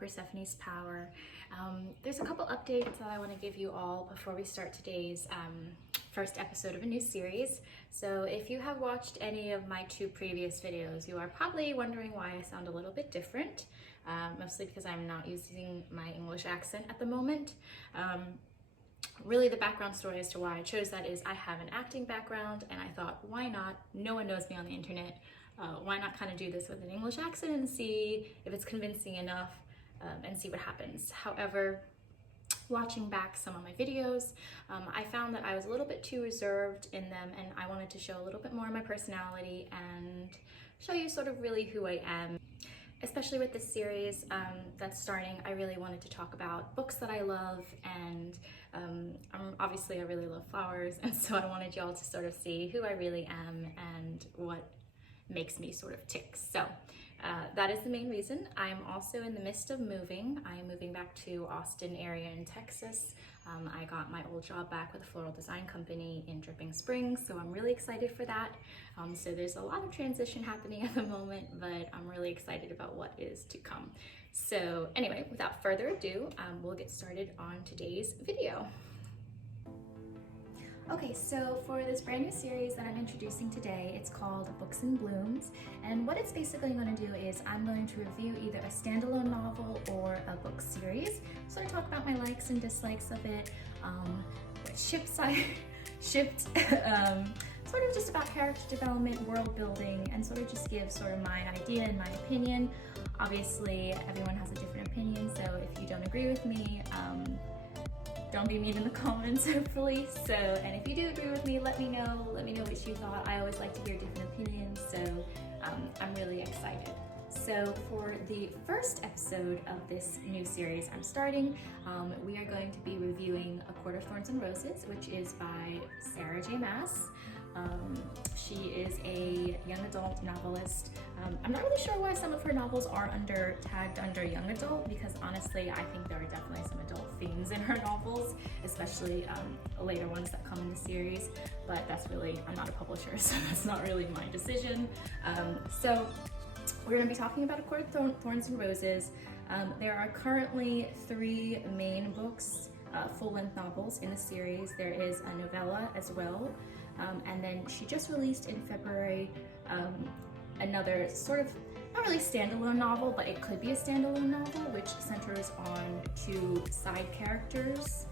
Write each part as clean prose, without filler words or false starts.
Persephone's Power. There's a couple updates that I want to give you all before we start today's first episode of a new series. So if you have watched any of my 2 previous videos, you are probably wondering why I sound a little bit different, mostly because I'm not using my English accent at the moment. Really the background story as to why I chose that is I have an acting background, and I thought, why not? No one knows me on the internet. Why not kind of do this with an English accent and see if it's convincing enough, and see what happens. However, watching back some of my videos, I found that I was a little bit too reserved in them, and I wanted to show a little bit more of my personality and show you sort of really who I am. Especially with this series that's starting, I really wanted to talk about books that I love, and obviously I really love flowers, and so I wanted y'all to sort of see who I really am and what makes me sort of tick. So that is the main reason. I'm also in the midst of moving. I am moving back to Austin area in Texas. I got my old job back with a floral design company in Dripping Springs, so I'm really excited for that. So there's a lot of transition happening at the moment, but I'm really excited about what is to come. So anyway, without further ado, we'll get started on today's video. Okay, so for this brand new series that I'm introducing today, it's called Books in Blooms, and what it's basically going to do is I'm going to review either a standalone novel or a book series, sort of talk about my likes and dislikes of it, what ships I shipped, sort of just about character development, world building, and sort of just give sort of my idea and my opinion. Obviously, everyone has a different opinion, so if you don't agree with me, don't be mean in the comments, hopefully. So, and if you do agree with me, let me know what you thought. I always like to hear different opinions, so I'm really excited. So for the first episode of this new series I'm starting, we are going to be reviewing A Court of Thorns and Roses, which is by Sarah J. Maas. She is a young adult novelist. I'm not really sure why some of her novels are tagged under young adult, because honestly I think there are definitely some adult themes in her novels, especially later ones that come in the series, but that's really, I'm not a publisher, so that's not really my decision. So we're going to be talking about A Court of Thorns and Roses. There are currently 3 main books, full-length novels in the series. There is a novella as well. And then she just released in February another sort of, not really standalone novel, but it could be a standalone novel, which centers on 2 side characters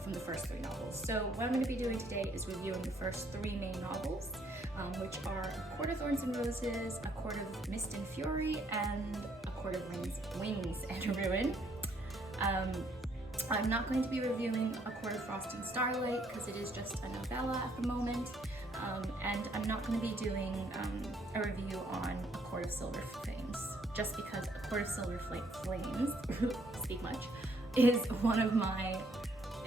from the first 3 novels. So what I'm going to be doing today is reviewing the first 3 main novels, which are A Court of Thorns and Roses, A Court of Mist and Fury, and A Court of Wings and Ruin. I'm not going to be reviewing A Court of Frost and Starlight because it is just a novella at the moment, and I'm not going to be doing a review on A Court of Silver Flames, just because A Court of Silver Flames, speak much, is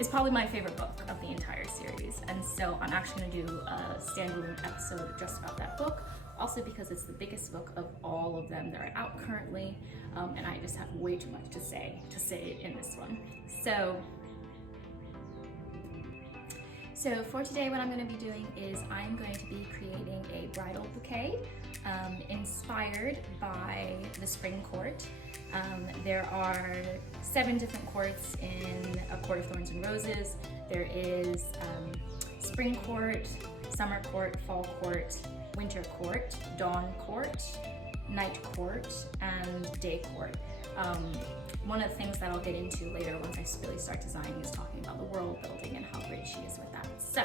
probably my favorite book of the entire series, and so I'm actually going to do a standalone episode just about that book. Also because it's the biggest book of all of them that are out currently, and I just have way too much to say in this one. So for today, what I'm going to be doing is I'm going to be creating a bridal bouquet inspired by the Spring Court. There are 7 different courts in A Court of Thorns and Roses. There is Spring Court, Summer Court, Fall Court, Winter Court, Dawn Court, Night Court, and Day Court. One of the things that I'll get into later once I really start designing is talking about the world building and how great she is with that. So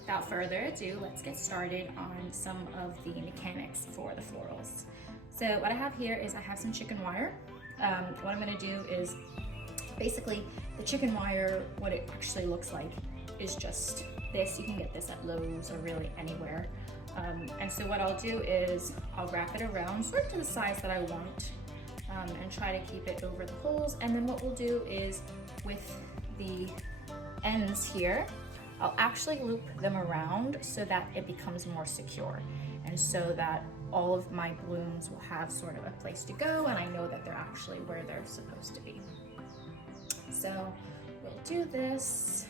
without further ado, let's get started on some of the mechanics for the florals. So what I have here is I have some chicken wire. What I'm going to do is basically the chicken wire, what it actually looks like is just this. You can get this at Lowe's or really anywhere. And so what I'll do is I'll wrap it around sort of to the size that I want, and try to keep it over the holes. And then what we'll do is with the ends here, I'll actually loop them around so that it becomes more secure, and so that all of my blooms will have sort of a place to go, and I know that they're actually where they're supposed to be. So we'll do this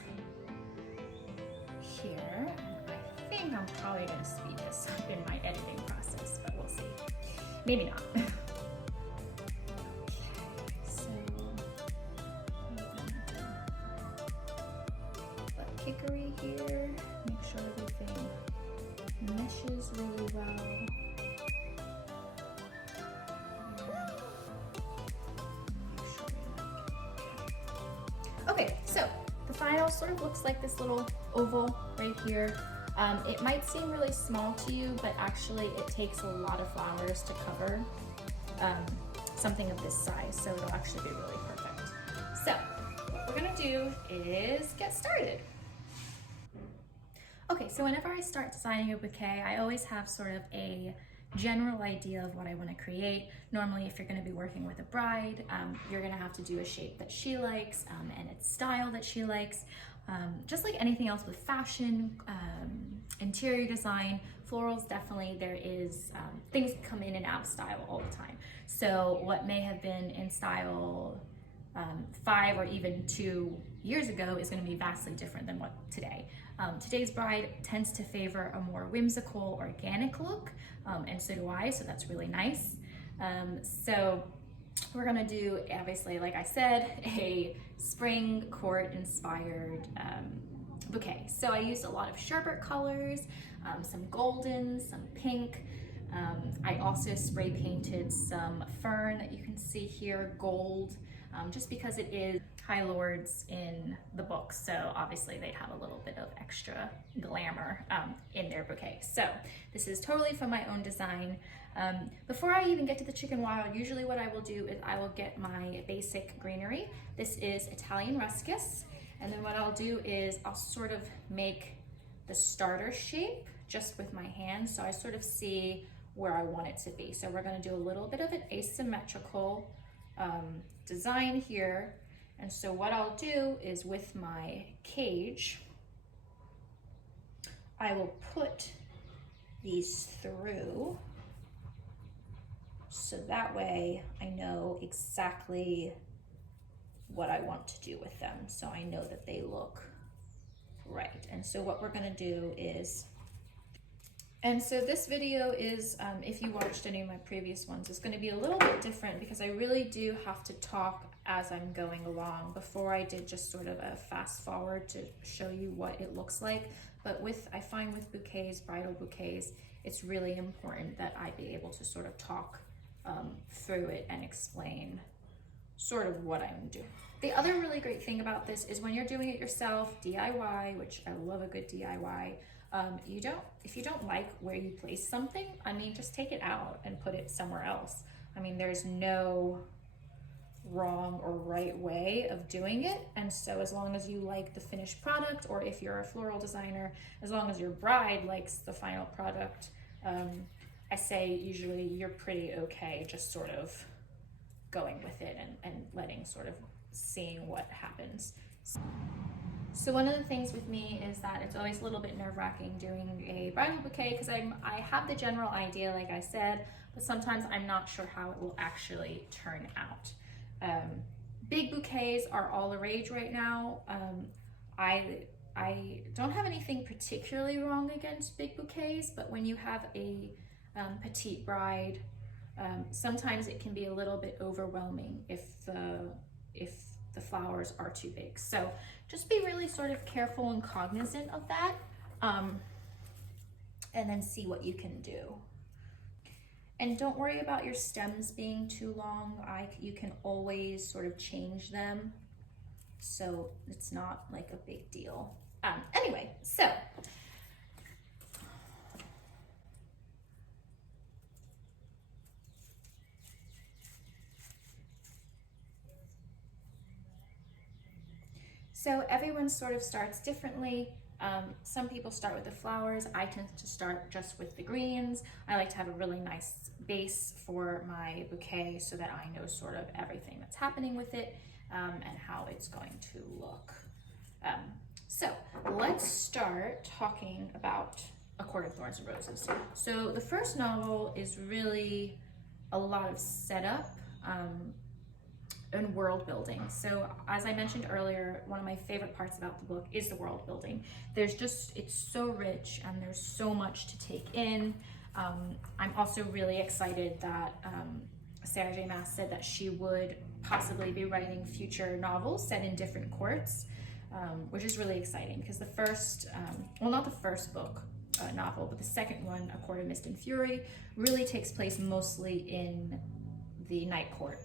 here. I think I'm probably going to speed this up in my editing process, but we'll see. Maybe not. So matches really well. Okay, so the final sort of looks like this little oval right here. It might seem really small to you, but actually it takes a lot of flowers to cover something of this size, so it'll actually be really perfect. So what we're gonna do is get started. Okay, so whenever I start designing a bouquet, I always have sort of a general idea of what I want to create. Normally, if you're going to be working with a bride, you're going to have to do a shape that she likes and its style that she likes. Just like anything else with fashion, interior design, florals, definitely there is, things come in and out of style all the time. So what may have been in style 5 or even 2 years ago is going to be vastly different than what today. Today's bride tends to favor a more whimsical, organic look, and so do I, so that's really nice. So we're gonna do, obviously, like I said, a spring court inspired bouquet. So I used a lot of sherbet colors, some golden, some pink. I also spray painted some fern that you can see here, gold, just because it is High Lords in the book, so obviously they'd have a little bit of extra glamour in their bouquet. So this is totally from my own design. Before I even get to the chicken wild, usually what I will do is I will get my basic greenery. This is Italian ruscus, and then what I'll do is I'll sort of make the starter shape just with my hands, so I sort of see where I want it to be. So we're going to do a little bit of an asymmetrical design here. And so what I'll do is with my cage, I will put these through so that way I know exactly what I want to do with them. So I know that they look right. And so what we're gonna do is, and so this video is, if you watched any of my previous ones, it's gonna be a little bit different because I really do have to talk as I'm going along. Before I did just sort of a fast forward to show you what it looks like. But I find with bouquets, bridal bouquets, it's really important that I be able to sort of talk through it and explain sort of what I'm doing. The other really great thing about this is when you're doing it yourself, DIY, which I love a good DIY, if you don't like where you place something, I mean, just take it out and put it somewhere else. I mean, there's no wrong or right way of doing it. And so as long as you like the finished product, or if you're a floral designer, as long as your bride likes the final product, I say usually you're pretty okay just sort of going with it and letting sort of seeing what happens. So one of the things with me is that it's always a little bit nerve-wracking doing a bridal bouquet because I have the general idea, like I said, but sometimes I'm not sure how it will actually turn out. Big bouquets are all the rage right now. I don't have anything particularly wrong against big bouquets, but when you have a petite bride, sometimes it can be a little bit overwhelming if the flowers are too big. So just be really sort of careful and cognizant of that, and then see what you can do. And don't worry about your stems being too long. You can always sort of change them, so it's not like a big deal. Anyway, so everyone sort of starts differently. Some people start with the flowers. I tend to start just with the greens. I like to have a really nice base for my bouquet so that I know sort of everything that's happening with it and how it's going to look. So let's start talking about A Court of Thorns and Roses. So the first novel is really a lot of setup and world building. So as I mentioned earlier, one of my favorite parts about the book is the world building. It's so rich and there's so much to take in. I'm also really excited that Sarah J. Maas said that she would possibly be writing future novels set in different courts, which is really exciting because the first, well, not the first book, novel, but the second one, A Court of Mist and Fury, really takes place mostly in the Night Court.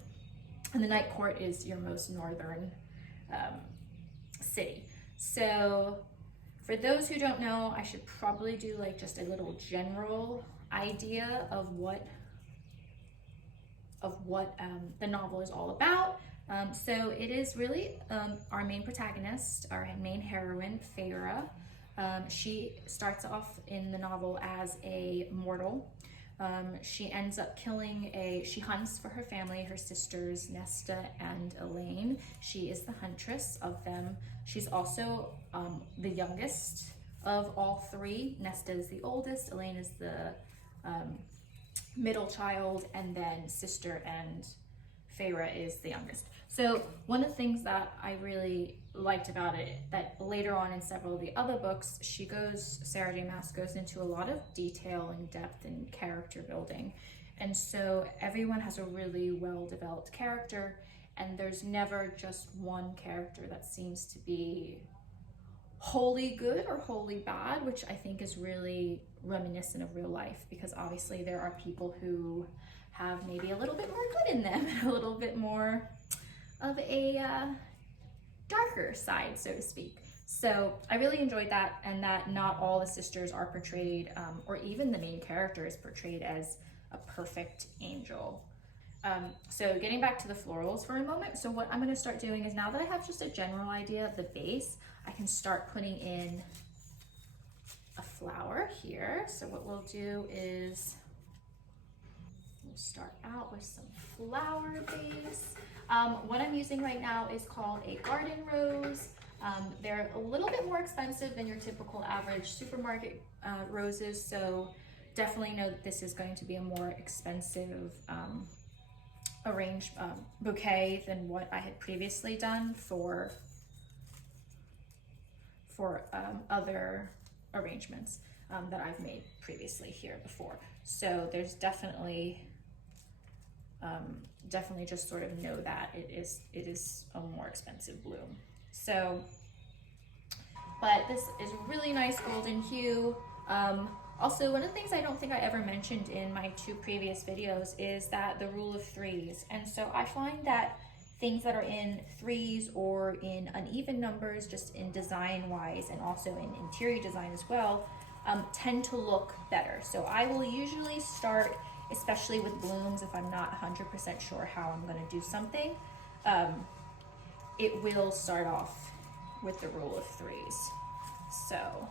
And the Night Court is your most northern city. So for those who don't know, I should probably do like just a little general idea of what the novel is all about. So it is really our main protagonist, our main heroine, Feyre. She starts off in the novel as a mortal. She ends up she hunts for her family, her sisters, Nesta and Elaine. She is the huntress of them. She's also the youngest of all three. Nesta is the oldest, Elaine is the middle child, and then sister and Feyre is the youngest. So one of the things that I really liked about it, that later on in several of the other books, Sarah J. Maas goes into a lot of detail and depth and character building. And so everyone has a really well-developed character, and there's never just one character that seems to be wholly good or wholly bad, which I think is really reminiscent of real life, because obviously there are people who have maybe a little bit more good in them and a little bit more of a darker side, so to speak. So I really enjoyed that, and that not all the sisters are portrayed, or even the main character is portrayed as a perfect angel. So getting back to the florals for a moment. So what I'm going to start doing is, now that I have just a general idea of the base, I can start putting in a flower here. So what we'll do is we'll start out with some flower base. What I'm using right now is called a garden rose. They're a little bit more expensive than your typical average supermarket roses, so definitely know that this is going to be a more expensive bouquet than what I had previously done for other arrangements that I've made previously here before. So there's definitely just sort of know that it is a more expensive bloom. So, but this is really nice golden hue. Also, one of the things I don't think I ever mentioned in my two previous videos is that the rule of threes. And so I find that things that are in threes or in uneven numbers, just in design wise and also in interior design as well, tend to look better. So I will usually start, especially with blooms, if I'm not 100% sure how I'm going to do something, it will start off with the rule of threes. So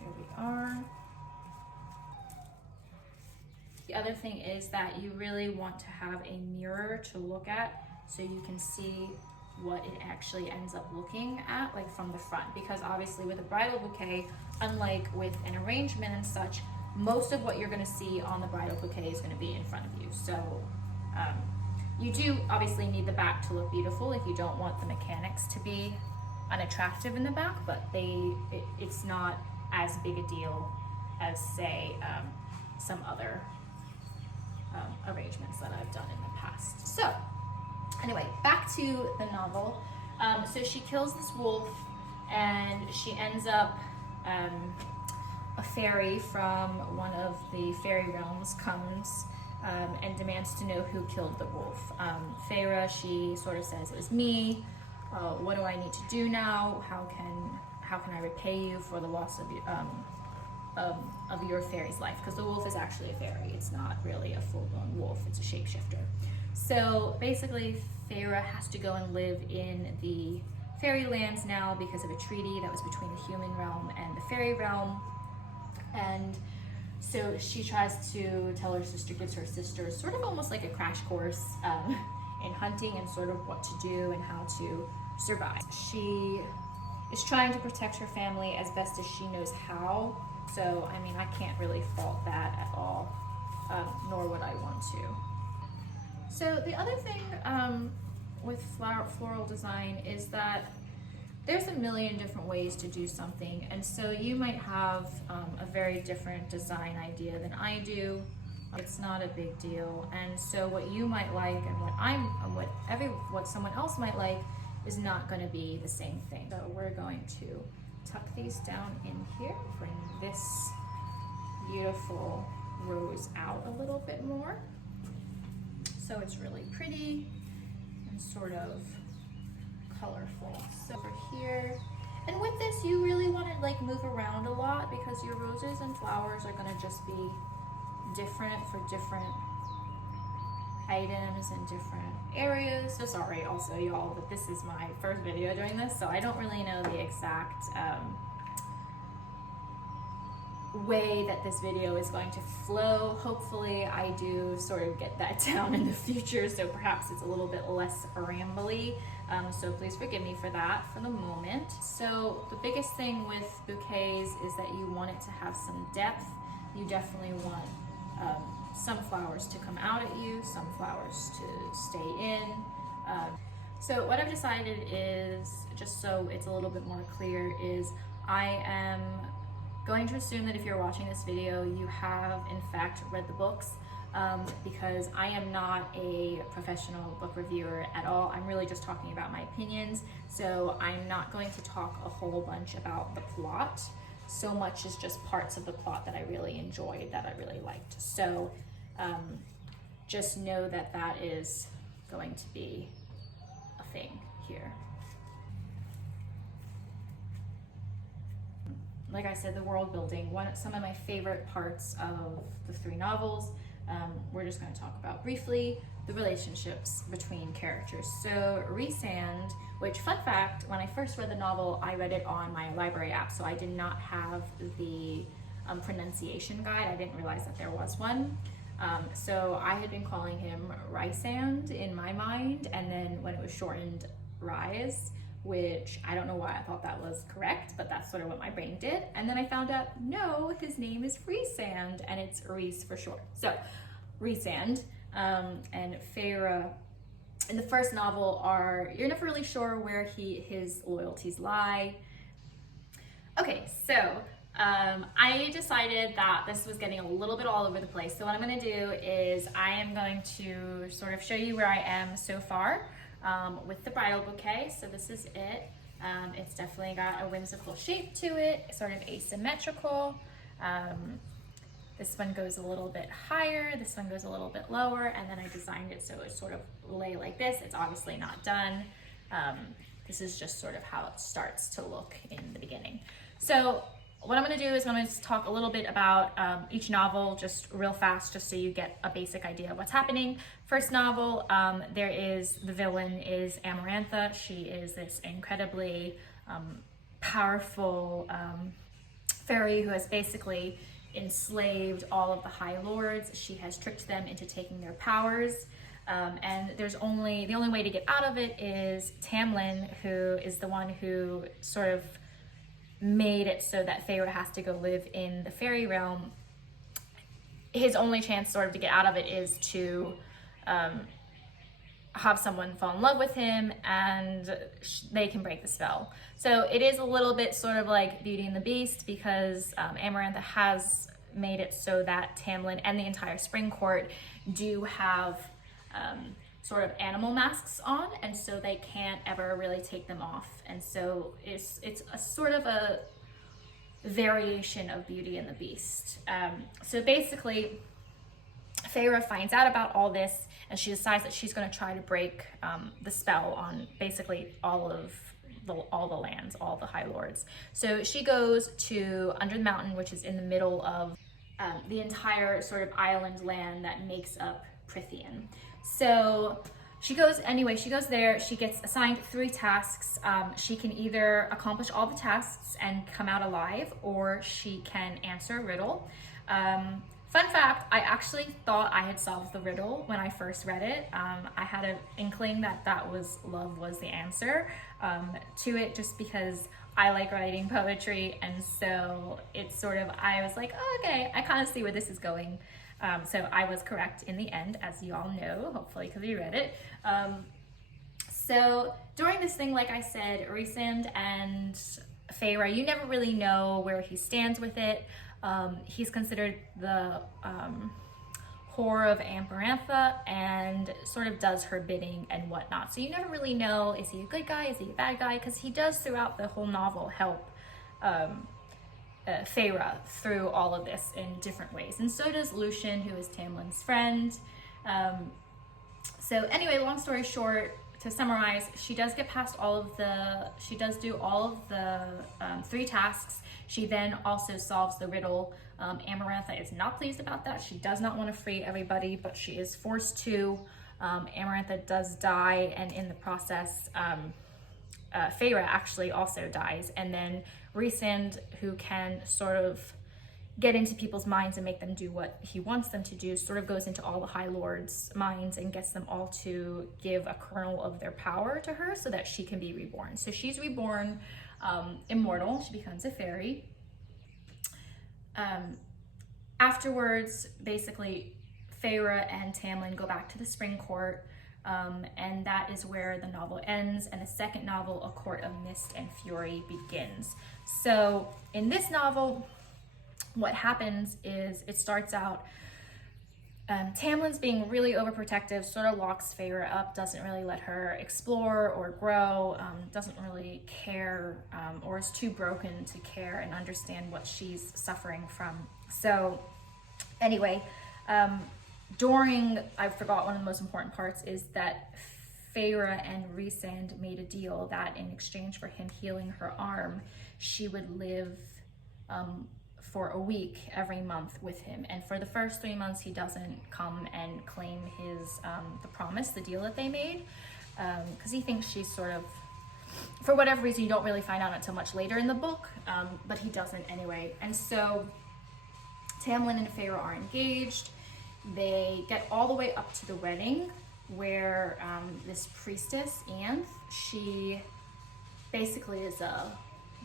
here we are. The other thing is that you really want to have a mirror to look at so you can see what it actually ends up looking at, like from the front, because obviously with a bridal bouquet, unlike with an arrangement and such, most of what you're going to see on the bridal bouquet is going to be in front of you. So you do obviously need the back to look beautiful if you don't want the mechanics to be unattractive in the back, but it's not as big a deal as, say, some other arrangements that I've done in the past. So anyway, back to the novel. So she kills this wolf, and she ends up a fairy from one of the fairy realms comes and demands to know who killed the wolf. Feyre, she sort of says, it was me. What do I need to do now? How can I repay you for the loss of your fairy's life? Because the wolf is actually a fairy. It's not really a full-blown wolf. It's a shapeshifter. So basically, Feyre has to go and live in the fairy lands now because of a treaty that was between the human realm and the fairy realm. And so she tries to tell her sister, gives her sister sort of almost like a crash course in hunting and sort of what to do and how to survive. She is trying to protect her family as best as she knows how. So, I mean, I can't really fault that at all, nor would I want to. So the other thing with floral design is that there's a million different ways to do something, and so you might have a very different design idea than I do. It's not a big deal, and so what you might like and what someone else might like is not going to be the same thing. So we're going to tuck these down in here, bring this beautiful rose out a little bit more. So it's really pretty and sort of colorful. So over here, and with this, you really want to like move around a lot because your roses and flowers are going to just be different for different items in different areas. So sorry also y'all, but this is my first video doing this, so I don't really know the exact way that this video is going to flow. Hopefully I do sort of get that down in the future, so perhaps it's a little bit less rambly. So please forgive me for that for the moment. So the biggest thing with bouquets is that you want it to have some depth. You definitely want some flowers to come out at you, some flowers to stay in. So what I've decided is, just so it's a little bit more clear, is I am going to assume that if you're watching this video, you have in fact read the books, because I am not a professional book reviewer at all. I'm really just talking about my opinions. So I'm not going to talk a whole bunch about the plot, so much as just parts of the plot that I really enjoyed, that I really liked. So just know that that is going to be a thing here. Like I said, the world building, some of my favorite parts of the three novels, we're just going to talk about briefly the relationships between characters. So Rhysand, which, fun fact, when I first read the novel, I read it on my library app, so I did not have the pronunciation guide. I didn't realize that there was one. So I had been calling him Rhysand in my mind, and then when it was shortened, Rhys, which I don't know why I thought that was correct, but that's sort of what my brain did. And then I found out, no, his name is Rhysand, and it's Rhys for short. So Rhysand and Feyre in the first novel you're never really sure where his loyalties lie. Okay, so I decided that this was getting a little bit all over the place. So what I'm gonna do is I am going to sort of show you where I am so far with the Bridal Bouquet. So this is it. It's definitely got a whimsical shape to it, sort of asymmetrical. This one goes a little bit higher, this one goes a little bit lower, and then I designed it so it sort of lay like this. It's obviously not done. This is just sort of how it starts to look in the beginning. So what I'm gonna do is I'm gonna talk a little bit about each novel just real fast, just so you get a basic idea of what's happening. First novel, the villain is Amarantha. She is this incredibly powerful fairy who has basically enslaved all of the High Lords. She has tricked them into taking their powers. And the only way to get out of it is Tamlin, who is the one who sort of made it so that Feyre has to go live in the fairy realm. His only chance sort of to get out of it is to have someone fall in love with him, and they can break the spell. So it is a little bit sort of like Beauty and the Beast, because Amarantha has made it so that Tamlin and the entire Spring Court do have sort of animal masks on, and so they can't ever really take them off. And so it's a sort of a variation of Beauty and the Beast. So basically, Feyre finds out about all this, and she decides that she's going to try to break the spell on basically all the lands, all the High Lords. So she goes to Under the Mountain, which is in the middle of the entire sort of island land that makes up Prythian. So she goes there, she gets assigned 3 tasks. She can either accomplish all the tasks and come out alive, or she can answer a riddle. Fun fact, I actually thought I had solved the riddle when I first read it. I had an inkling that love was the answer to it, just because I like writing poetry, and so it's sort of, I was like, oh, okay, I kind of see where this is going. So I was correct in the end, as you all know, hopefully, because you read it. So during this thing, like I said, Rhysand and Feyre, you never really know where he stands with it. He's considered the whore of Amarantha and sort of does her bidding and whatnot. So you never really know, is he a good guy, is he a bad guy? Because he does throughout the whole novel help Feyre through all of this in different ways, and so does Lucien, who is Tamlin's friend. So anyway, long story short, to summarize, she does get past she does do all of the 3 tasks. She then also solves the riddle. Amarantha is not pleased about that. She does not want to free everybody, but she is forced to. Amarantha does die, and in the process, Feyre actually also dies. And then Rhysand, who can sort of get into people's minds and make them do what he wants them to do, sort of goes into all the High Lords' minds and gets them all to give a kernel of their power to her so that she can be reborn. So she's reborn immortal. She becomes a fairy. Afterwards, basically, Feyre and Tamlin go back to the Spring Court, and that is where the novel ends, and the second novel, A Court of Mist and Fury, begins. So in this novel, what happens is it starts out, Tamlin's being really overprotective, sort of locks Feyre up, doesn't really let her explore or grow, doesn't really care, or is too broken to care and understand what she's suffering from. So anyway, I forgot one of the most important parts is that Feyre and Rhysand made a deal that in exchange for him healing her arm, she would live for a week every month with him. And for the first 3 months, he doesn't come and claim his the promise, the deal that they made, because he thinks she's sort of, for whatever reason, you don't really find out until much later in the book, but he doesn't anyway. And so Tamlin and Feyre are engaged. They get all the way up to the wedding, where this priestess, Anth, she basically is a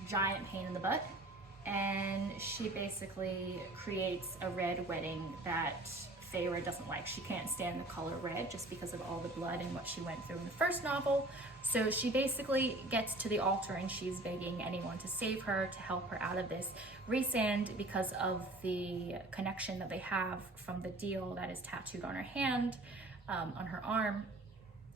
giant pain in the butt, and she basically creates a red wedding that Feyre doesn't like. She can't stand the color red just because of all the blood and what she went through in the first novel. So she basically gets to the altar and she's begging anyone to save her, to help her out of this. Rhysand, because of the connection that they have from the deal that is tattooed on her hand, on her arm,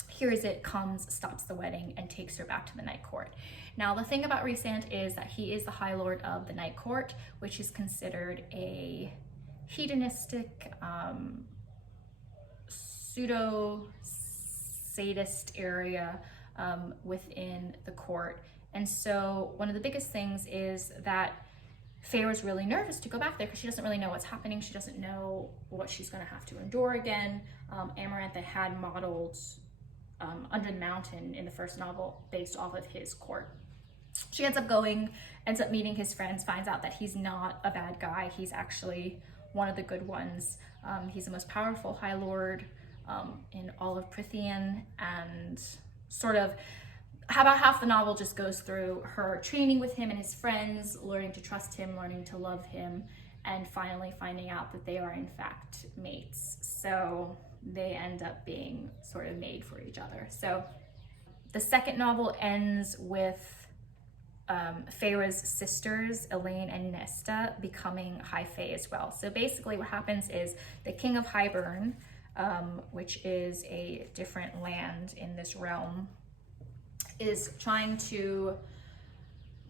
hears it, comes, stops the wedding, and takes her back to the Night Court. Now, the thing about Rhysand is that he is the High Lord of the Night Court, which is considered a hedonistic, pseudo-sadist area within the court. And so one of the biggest things is that Feyre's really nervous to go back there because she doesn't really know what's happening. She doesn't know what she's going to have to endure again. Amarantha had modeled Under the Mountain in the first novel based off of his court. She ends up going, ends up meeting his friends, finds out that he's not a bad guy. He's actually one of the good ones. He's the most powerful High Lord in all of Prythian, and sort of about half the novel just goes through her training with him and his friends, learning to trust him, learning to love him, and finally finding out that they are in fact mates. So they end up being sort of made for each other. So the second novel ends with Feyre's sisters, Elaine and Nesta, becoming High Fae as well. So basically what happens is the King of Hybern, which is a different land in this realm, is trying to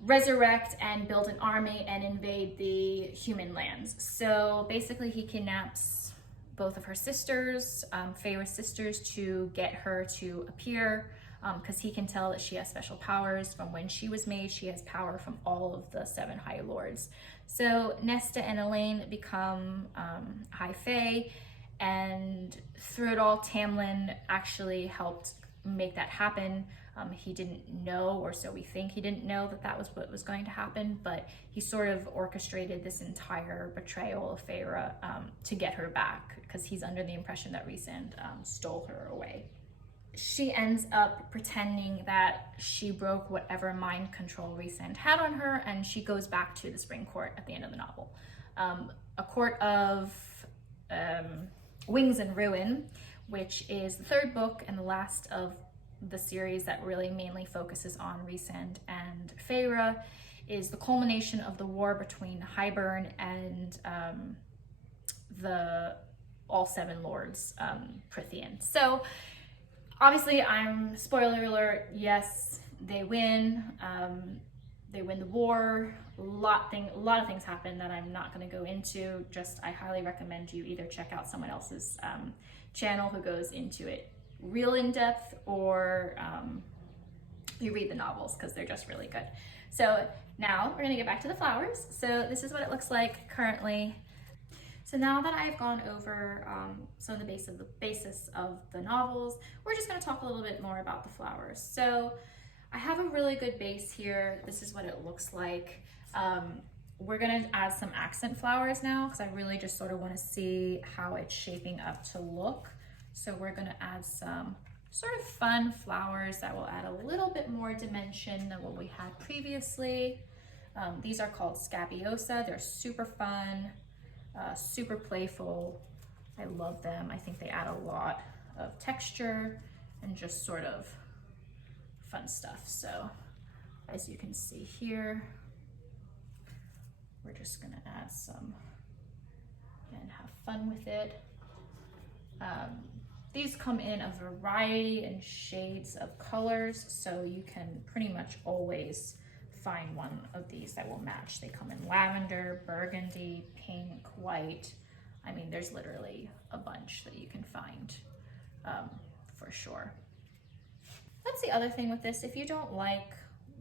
resurrect and build an army and invade the human lands. So basically he kidnaps both of her sisters, Feyre's sisters, to get her to appear, because he can tell that she has special powers from when she was made. She has power from all of the 7 High Lords. So Nesta and Elaine become High Fae, and through it all, Tamlin actually helped make that happen. He didn't know, or so we think he didn't know, that that was what was going to happen, but he sort of orchestrated this entire betrayal of Feyre to get her back, because he's under the impression that Rhysand stole her away. She ends up pretending that she broke whatever mind control Rhysand had on her, and she goes back to the Spring Court at the end of the novel. A Court of Wings and Ruin, which is the 3rd book and the last of the series that really mainly focuses on Rhysand and Feyre, is the culmination of the war between Hybern and all 7 lords, Prythian. So obviously, spoiler alert, yes, they win. they win the war. A lot of things happen that I'm not going to go into. Just I highly recommend you either check out someone else's channel who goes into it real in depth, or you read the novels because they're just really good. So now we're going to get back to the flowers. So this is what it looks like currently. So now that I've gone over some of the basis of the novels, we're just going to talk a little bit more about the flowers. So I have a really good base here. This is what it looks like. We're going to add some accent flowers now because I really just sort of want to see how it's shaping up to look. So we're going to add some sort of fun flowers that will add a little bit more dimension than what we had previously. These are called scabiosa. They're super fun. Super playful. I love them. I think they add a lot of texture and just sort of fun stuff. So as you can see here, we're just gonna add some and have fun with it. These come in a variety and shades of colors, so you can pretty much always find one of these that will match. They come in lavender, burgundy, pink, white. I mean, there's literally a bunch that you can find for sure. That's the other thing with this. If you don't like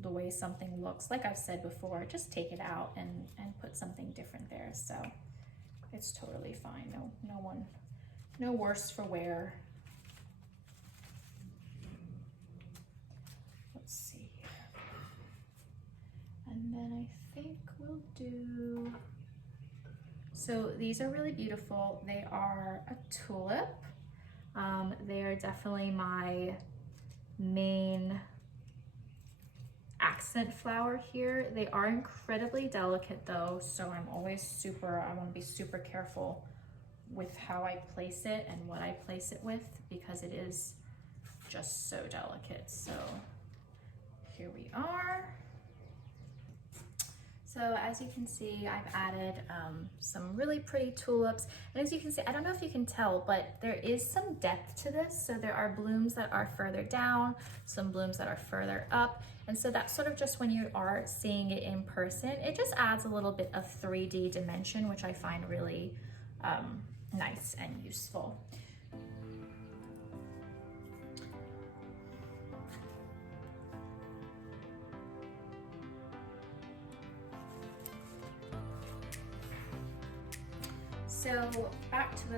the way something looks, like I've said before, just take it out and put something different there. So it's totally fine. No worse for wear. Let's see. And then I think we'll do, so these are really beautiful. They are a tulip. They are definitely my main accent flower here. They are incredibly delicate though, so I want to be super careful with how I place it and what I place it with, because it is just so delicate. So here we are. So as you can see, I've added some really pretty tulips. And as you can see, I don't know if you can tell, but there is some depth to this. So there are blooms that are further down, some blooms that are further up. And so that's sort of just when you are seeing it in person, it just adds a little bit of 3D dimension, which I find really nice and useful. So back to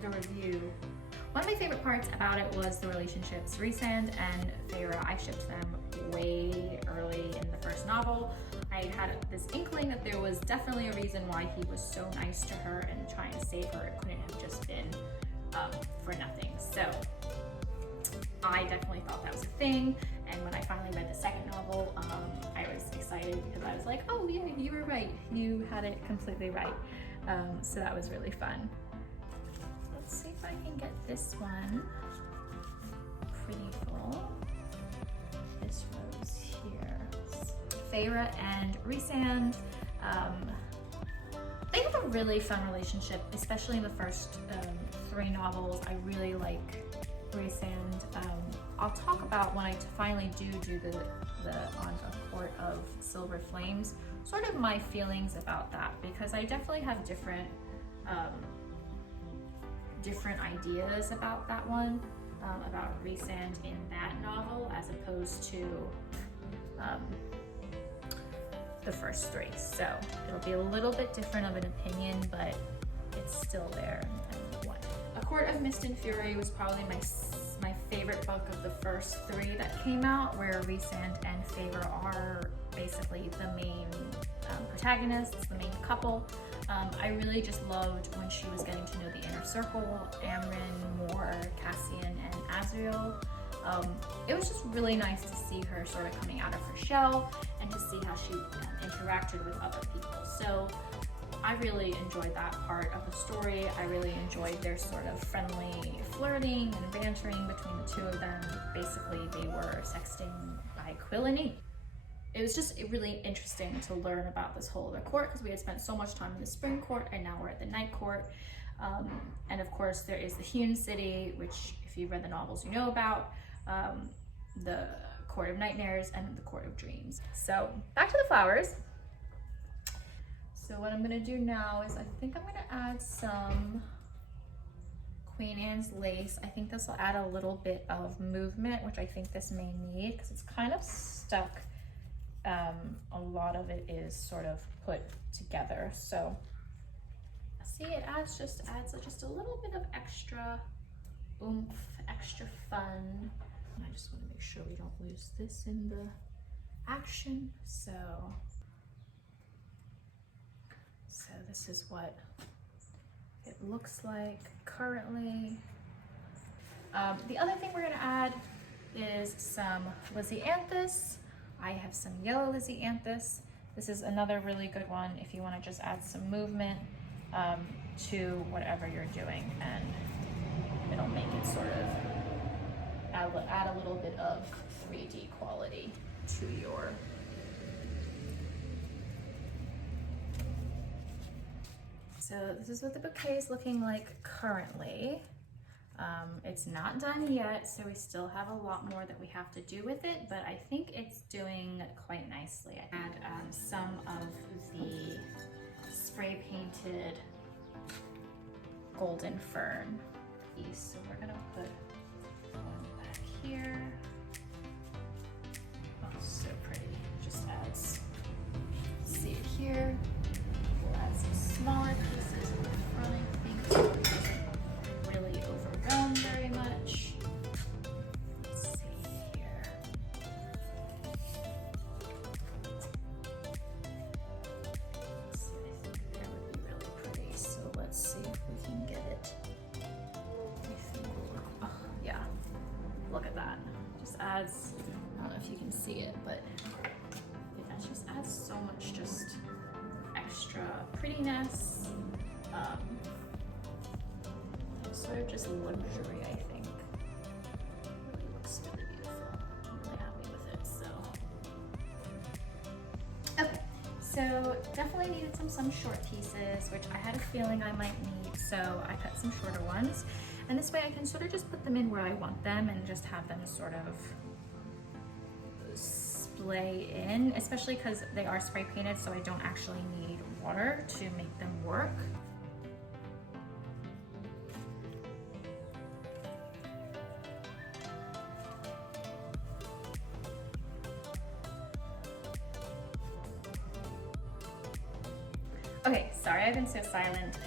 the review. One of my favorite parts about it was the relationships. Rhysand and Feyre, I shipped them way early in the first novel. I had this inkling that there was definitely a reason why he was so nice to her and trying to save her. It couldn't have just been for nothing. So I definitely thought that was a thing. And when I finally read the second novel, I was excited because I was like, oh yeah, you were right. You had it completely right. So that was really fun. Let's see if I can get this one pretty full. This rose here. Feyre and Rhysand, they have a really fun relationship, especially in the first 3 novels. I really like Rhysand. I'll talk about when I finally do the On a Court of Silver Flames, sort of my feelings about that, because I definitely have different ideas about that one, about Rhysand in that novel as opposed to the first 3. So it'll be a little bit different of an opinion, but it's still there. A Court of Mist and Fury was probably my favorite book of the first 3 that came out, where Rhysand and Feyre are basically the main protagonists, the main couple. I really just loved when she was getting to know the inner circle, Amren, Mor, Cassian, and Azriel. It was just really nice to see her sort of coming out of her shell and to see how she interacted with other people. So I really enjoyed that part of the story. I really enjoyed their sort of friendly flirting and bantering between the 2 of them. Basically, they were sexting by quill and ink. It was just really interesting to learn about this whole other court, because we had spent so much time in the spring court and now we're at the night court. And of course there is the Hewn City, which if you've read the novels you know about. The Court of Nightmares and the Court of Dreams. So back to the flowers. So what I'm gonna do now is I think I'm gonna add some Queen Anne's lace. I think this will add a little bit of movement, which I think this may need because it's kind of stuck. A lot of it is sort of put together. So see, it adds just a little bit of extra oomph, extra fun. And I just want to make sure we don't lose this in the action. So this is what it looks like currently. The other thing we're gonna add is some Lisianthus. I have some yellow Lisianthus. This is another really good one if you want to just add some movement to whatever you're doing, and it'll make it sort of add a little bit of 3D quality to your So this is what the bouquet is looking like currently. It's not done yet, so we still have a lot more that we have to do with it, but I think it's doing quite nicely. I add some of the spray painted golden fern piece. So we're gonna put one back here. Oh, so pretty. Just adds, see it here. We'll add some smaller pieces in the front, I think, so it doesn't really overwhelm very much. Let's see here. So I think that would be really pretty. So let's see if we can get it. I think we'll look, oh yeah, look at that. Just adds, I don't know if you can see it, but it just adds so much just extra prettiness, sort of just luxury, I think. Really looks really beautiful. I'm really happy with it, so. Okay, so definitely needed some short pieces, which I had a feeling I might need, so I cut some shorter ones. And this way I can sort of just put them in where I want them and just have them sort of splay in, especially because they are spray painted, so I don't actually need water to make them work. Okay, sorry I've been so silent.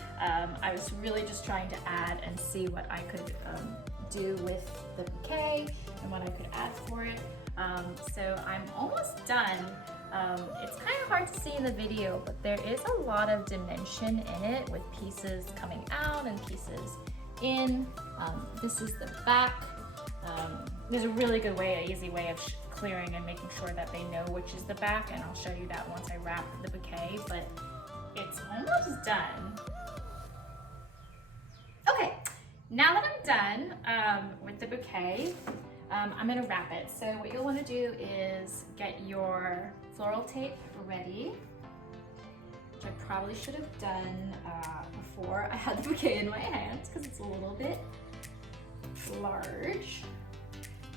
I was really just trying to add and see what I could do with the bouquet and what I could add for it. So I'm almost done. It's kind of hard to see in the video, but there is a lot of dimension in it with pieces coming out and pieces in. This is the back. There's a really good way, an easy way of clearing and making sure that they know which is the back, and I'll show you that once I wrap the bouquet, but it's almost done. Okay, now that I'm done with the bouquet, I'm gonna wrap it. So what you'll wanna do is get your floral tape ready, which I probably should have done before I had the bouquet in my hands because it's a little bit large.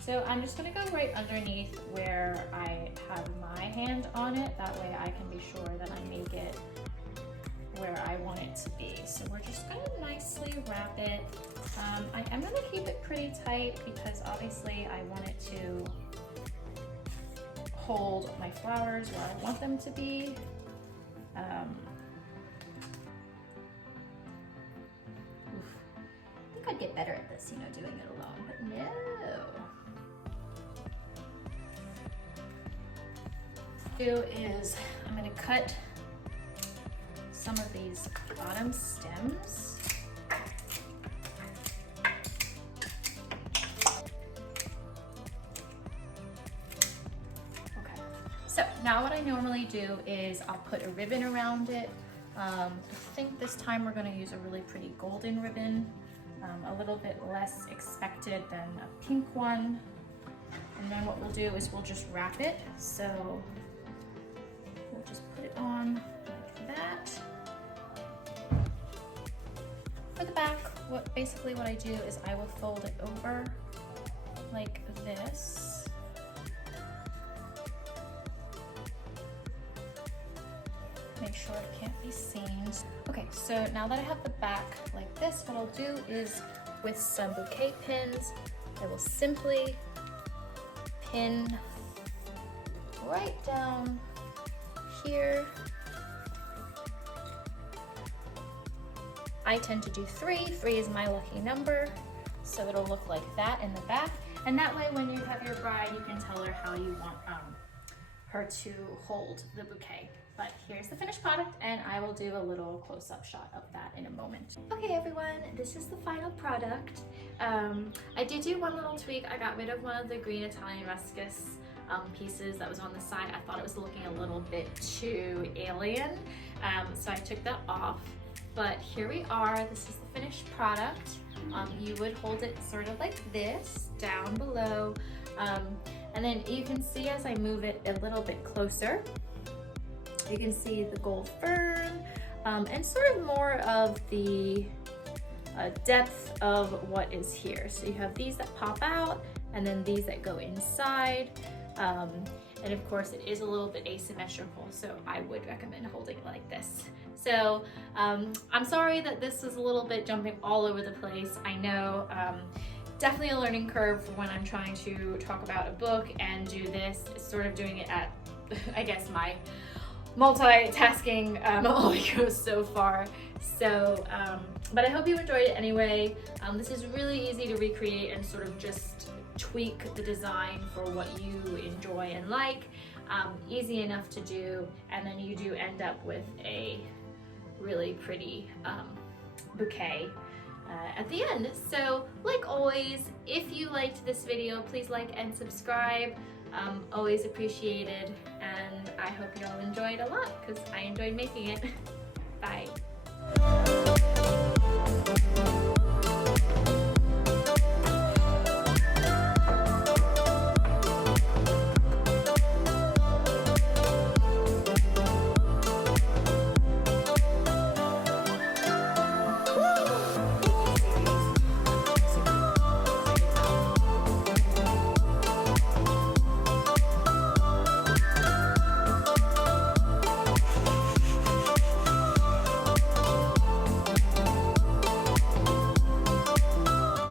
So I'm just gonna go right underneath where I have my hand on it. That way I can be sure that I make it where I want it to be. So we're just gonna nicely wrap it. I am gonna keep it pretty tight because obviously I want it to hold my flowers where I want them to be. I think I'd get better at this, you know, doing it alone, but no. What I'm gonna do is I'm gonna cut some of these bottom stems. Okay, so now what I normally do is I'll put a ribbon around it. I think this time we're going to use a really pretty golden ribbon, a little bit less expected than a pink one. And then what we'll do is we'll just wrap it. So we'll just put it on like that. For the back, basically what I do is I will fold it over like this. sure it can't be seen. Okay, so now that I have the back like this, what I'll do is with some bouquet pins, I will simply pin right down here. I tend to do 3. 3 is my lucky number, so it'll look like that in the back. And that way when you have your bride, you can tell her how you want her to hold the bouquet. But here's the finished product, and I will do a little close-up shot of that in a moment. Okay everyone, this is the final product. I did do one little tweak. I got rid of one of the green Italian ruscus pieces that was on the side. I thought it was looking a little bit too alien, so I took that off. But here we are, this is the finished product. You would hold it sort of like this, down below, and then you can see as I move it a little bit closer, you can see the gold fern, and sort of more of the depth of what is here. So you have these that pop out, and then these that go inside. And of course it is a little bit asymmetrical, so I would recommend holding it like this. So I'm sorry that this is a little bit jumping all over the place. I know, definitely a learning curve when I'm trying to talk about a book and do this. It's sort of doing it at, I guess, my multitasking only goes so far. So, but I hope you enjoyed it anyway. This is really easy to recreate and sort of just tweak the design for what you enjoy and like. Easy enough to do, and then you do end up with a really pretty bouquet at the end. So like always, if you liked this video, please like and subscribe. Always appreciated, and I hope you all enjoyed a lot because I enjoyed making it. Bye.